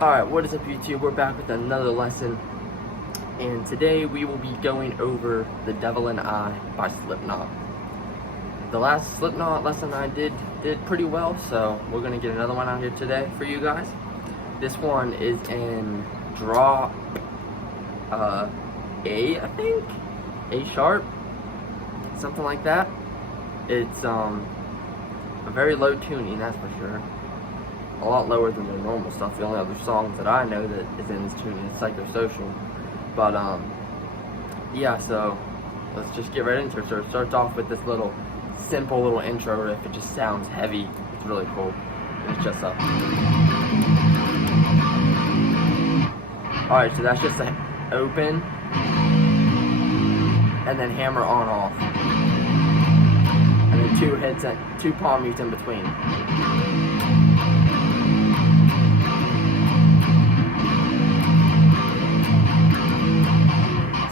Alright, what is up YouTube? We're back with another lesson, and today we will be going over The Devil and I by Slipknot. The last Slipknot lesson I did pretty well, so we're going to get another one out here today for you guys. This one is in draw A, I think? A sharp? Something like that. It's a very low tuning, that's for sure. A lot lower than their normal stuff. The only other songs that I know that is in this tuning is Psychosocial. But yeah, so let's just get right into it. So it starts off with this little simple little intro riff. It just sounds heavy. It's really cool. And it's just up. Alright, so that's just the open and then hammer on off. And then two hits and two palm mutes in between.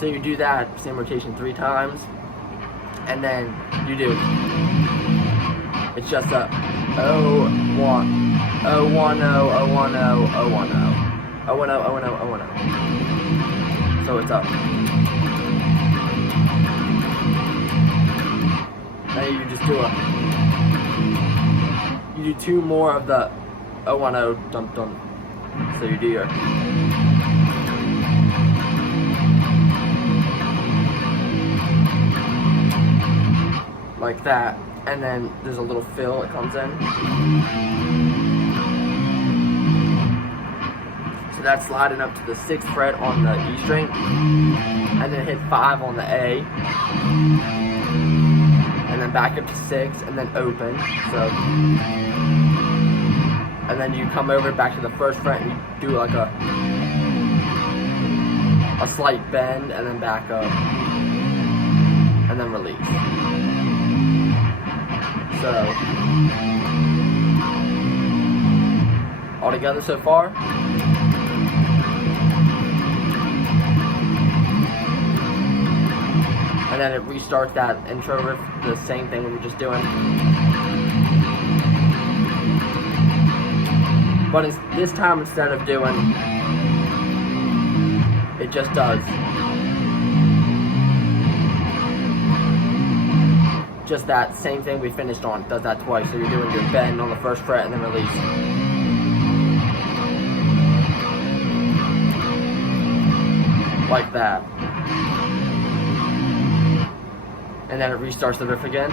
So you do that same rotation 3 times, and then you do, it's just a 0-1, 0-1-0, 0-1-0, 0-1-0, 0-1-0, 0-1-0, 0-1-0. So it's up. Then you just do you do 2 more of the 0-1-0 dum dum. So you do your like that, and then there's a little fill that comes in. So that's sliding up to the 6th fret on the E string, and then hit 5 on the A, and then back up to 6, and then open. So, and then you come over back to the 1st fret and you do like a slight bend, and then back up, and then release. So, all together so far. And then it restarts that intro riff, the same thing we were just doing. But this time, instead of doing, it just does. Just that same thing we finished on. It does that twice. So you're doing your bend on the 1st fret and then release. Like that. And then it restarts the riff again.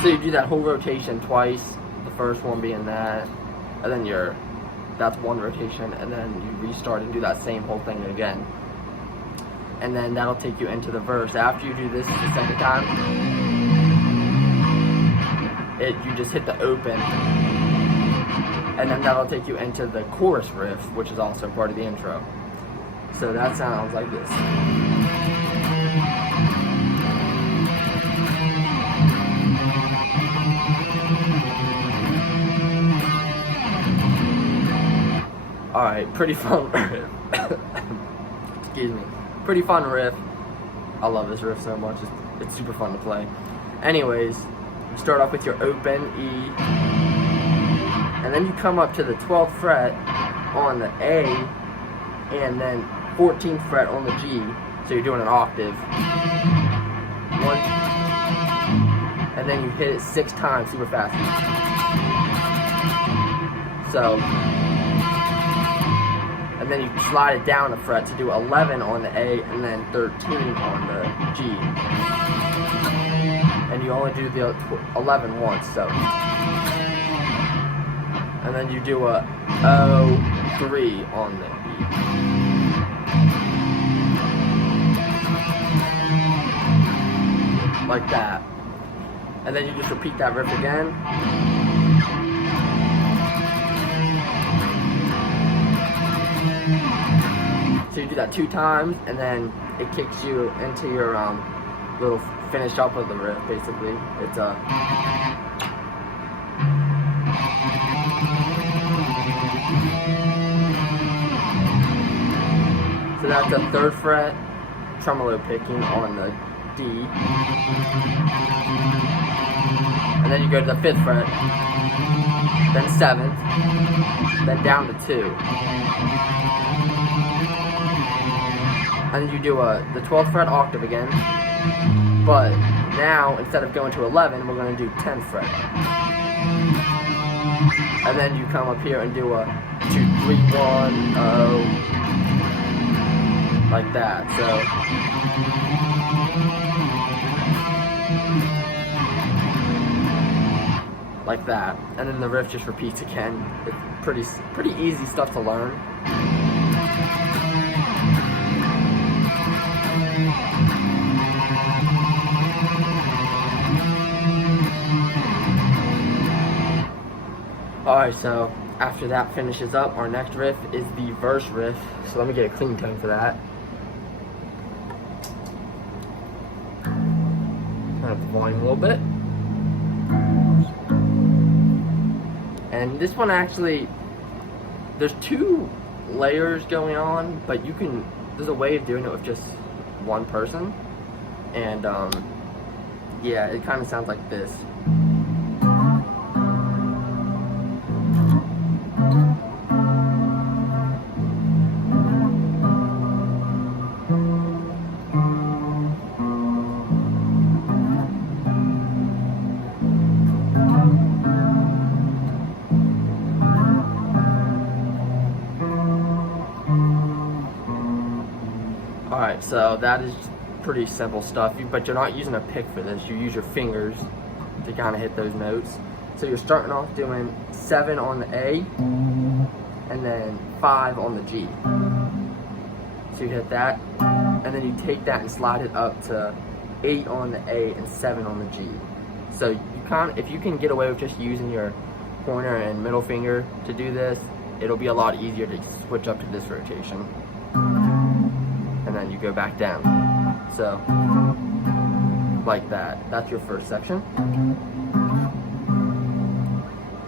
So you do that whole rotation twice, the first one being that, and then that's one rotation, and then you restart and do that same whole thing again. And then that'll take you into the verse. After you do this the 2nd time, you just hit the open, and then that'll take you into the chorus riff, which is also part of the intro. So that sounds like this. Alright, pretty fun riff. Excuse me. Pretty fun riff. I love this riff so much. It's super fun to play. Anyways, you start off with your open E, and then you come up to the 12th fret on the A, and then 14th fret on the G. So you're doing an octave. And then you hit it 6 times super fast. So, and then you slide it down a fret to do 11 on the A and then 13 on the G. And you only do the 11 once, so. And then you do a 0-3 on the E. Like that. And then you just repeat that riff again. So you do that 2 times, and then it kicks you into your little finish up of the riff, basically. It's a So that's a 3rd fret tremolo picking on the D. And then you go to the 5th fret, then 7th, then down to 2. And then you do the 12th fret octave again, but now instead of going to 11, we're going to do 10th fret. And then you come up here and do a 2, 3, 1, like that. So like that, and then the riff just repeats again. It's pretty easy stuff to learn. Alright, so after that finishes up, our next riff is the verse riff. So let me get a clean tone for that. Turn up the volume a little bit. And this one actually, there's 2 layers going on, but there's a way of doing it with just one person. And yeah, it kind of sounds like this. Alright, so that is pretty simple stuff, but you're not using a pick for this. You use your fingers to kind of hit those notes. So you're starting off doing 7 on the A, and then 5 on the G. So you hit that, and then you take that and slide it up to 8 on the A and 7 on the G. So if you can get away with just using your pointer and middle finger to do this, it'll be a lot easier to switch up to this rotation. And then you go back down. So, like that. That's your first section.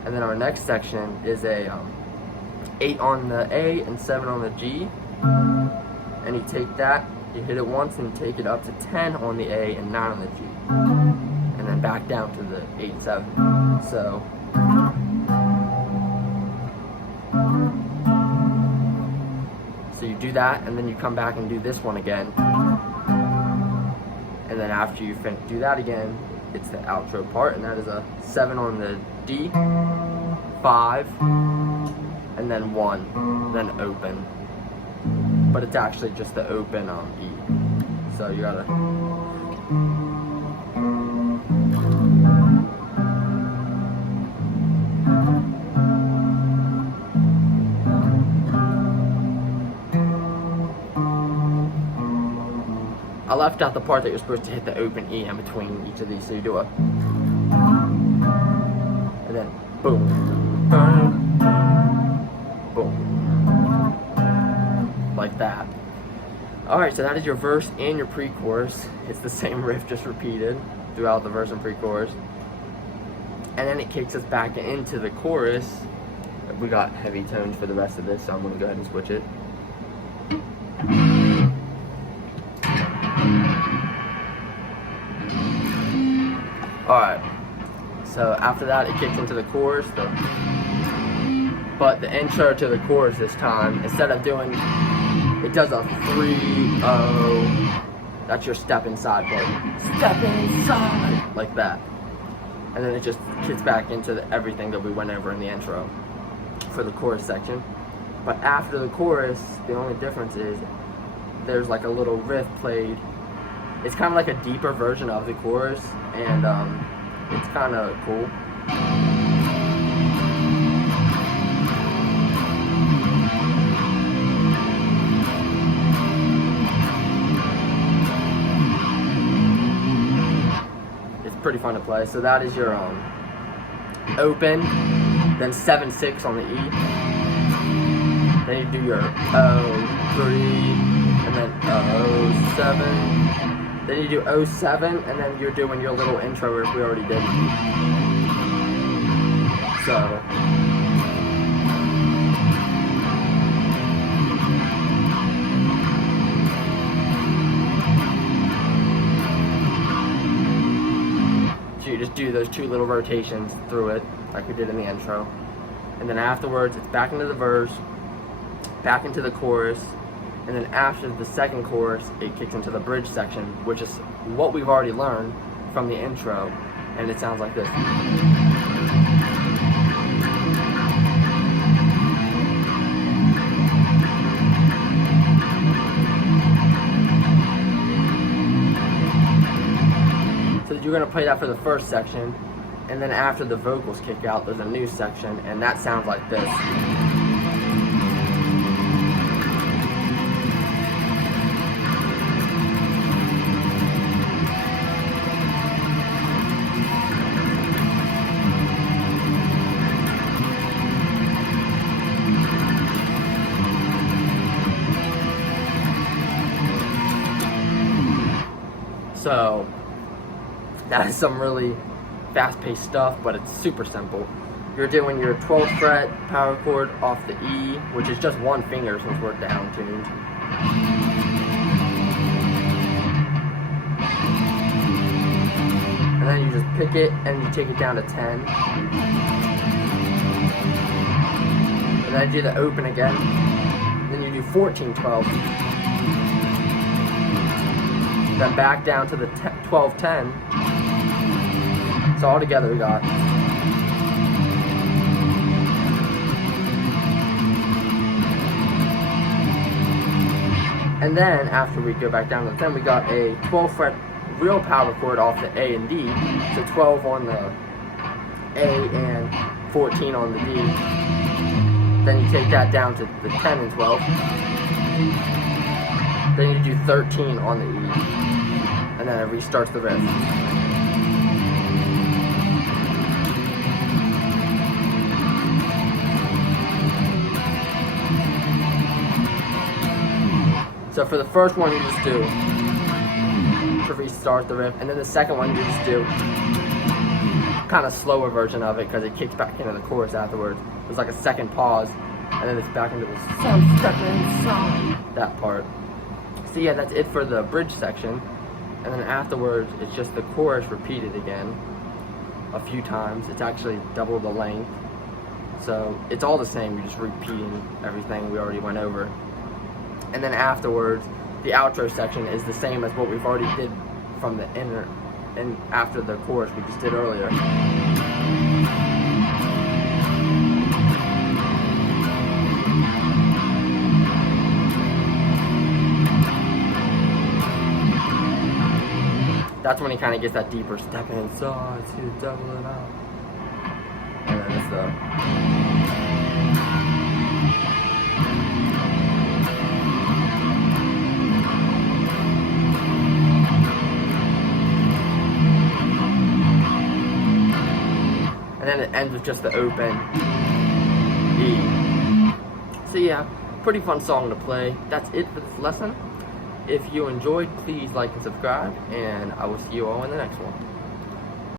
And then our next section is a 8 on the A and 7 on the G. And you take that, you hit it once, and you take it up to 10 on the A and 9 on the G. And then back down to the 8, 7. So, you do that, and then you come back and do this one again. And then after you do that again, it's the outro part, and that is a 7 on the D, 5, and then 1, then open. But it's actually just the open E. So you gotta. I left out the part that you're supposed to hit the open E in between each of these, so you do a, and then boom, boom, like that. Alright, so that is your verse and your pre-chorus. It's the same riff, just repeated throughout the verse and pre-chorus. And then it kicks us back into the chorus. We got heavy tones for the rest of this, so I'm going to go ahead and switch it. Alright, so after that it kicks into the chorus, but the intro to the chorus this time, instead of doing, it does a 3-0, that's your step inside part, step inside, like that. And then it just kicks back into everything that we went over in the intro for the chorus section. But after the chorus, the only difference is there's like a little riff played. It's kind of like a deeper version of the chorus, and it's kind of cool. It's pretty fun to play. So that is your open, then 7/6 on the E. Then you do your O3, and then O7. Then you do 07, and then you're doing your little intro riff we already did. So, do those 2 little rotations through it, like we did in the intro. And then afterwards, it's back into the verse, back into the chorus, and then after the second chorus, it kicks into the bridge section, which is what we've already learned from the intro, and it sounds like this. So you're going to play that for the first section, and then after the vocals kick out, there's a new section, and that sounds like this. So that is some really fast-paced stuff, but it's super simple. You're doing your 12th fret power chord off the E, which is just one finger since we're down tuned. And then you just pick it and you take it down to 10. And then you do the open again. Then you do 14/12. Then back down to the 12/10. So all together we got. And then after we go back down to the 10, we got a 12 fret real power chord off the A and D. So 12 on the A and 14 on the D. Then you take that down to the 10 and 12. Then you do 13 on the E. And then it restarts the riff. So for the first one, you just do to restart the riff, and then the second one you just do kind of slower version of it because it kicks back into the chorus afterwards. There's like a second pause, and then it's back into the that part. So yeah, that's it for the bridge section, and then afterwards it's just the chorus repeated again a few times. It's actually double the length, so it's all the same. You're just repeating everything we already went over. And then afterwards, the outro section is the same as what we've already did from the inner and after the chorus we just did earlier. That's when he kind of gets that deeper step inside to double it up. And then it's the... and then it ends with just the open E. So yeah, pretty fun song to play. That's it for this lesson. If you enjoyed, please like and subscribe, and I will see you all in the next one.